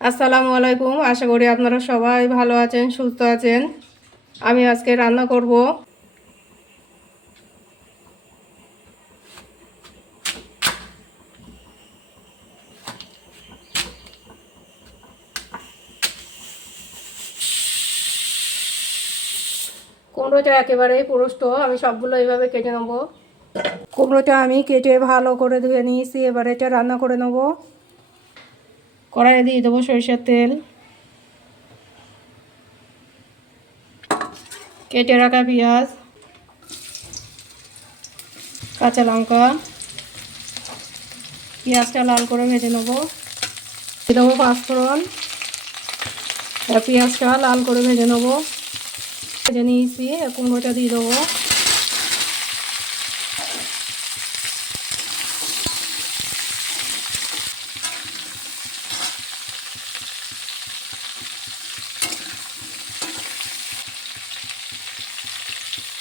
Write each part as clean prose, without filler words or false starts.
আসসালামু আলাইকুম। আশা করি আপনারা সবাই ভালো আছেন, সুস্থ আছেন। আমি আজকে রান্না করব কুমড়োটা একেবারেই পুরুষ্ট। আমি সবগুলো এইভাবে কেটে নেব। কুমড়োটা আমি কেটে ভালো করে ধুয়ে নিয়েছি। এবার এটা রান্না করে নেব। কড়াইয়ে দিয়ে দেবো সরিষার তেল, কেটে রাখা পেঁয়াজ, কাঁচা লঙ্কা, পেঁয়াজটা লাল করে ভেজে নেব। দিয়ে দেবো পাঁচফোড়ন, পেঁয়াজটা লাল করে ভেজে নেব। ভেজে নিয়েছি, কুমড়োটা দিয়ে দেবো।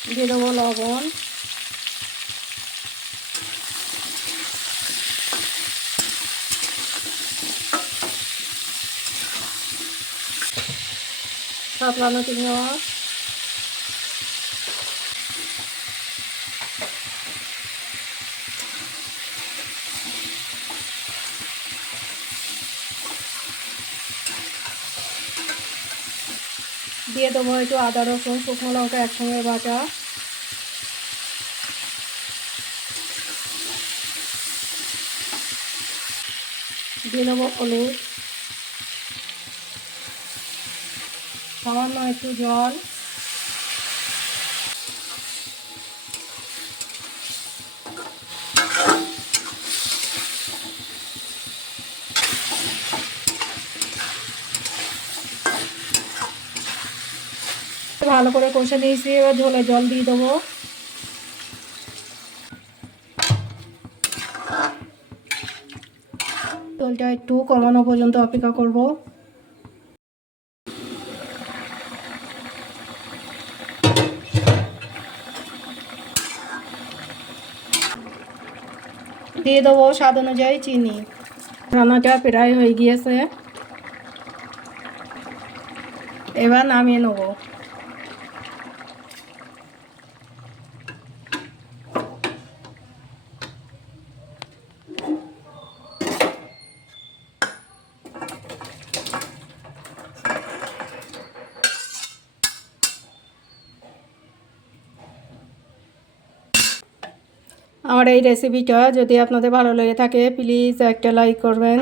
দিয়ে দেবো লবণ, সাতলানো চিংড়ি মাছ, দিয়ে দেবো একটু আদা রসুন শুকনো লঙ্কা একসঙ্গে বাটা, দিয়ে দেবো হলুদ, সামান্য একটু জল, ভালো করে কষে নিয়েছি। এবার ঝোলে জল দিয়ে দেবো। জলটা একটু কমানো পর্যন্ত অপেক্ষা করব। দিয়ে দেবো স্বাদ অনুযায়ী চিনি। রান্নাটা প্রায় হয়ে গিয়েছে, এবার নামিয়ে নেব। আমার এই রেসিপিটা যদি আপনাদের ভালো লেগে থাকে প্লিজ একটা লাইক করবেন।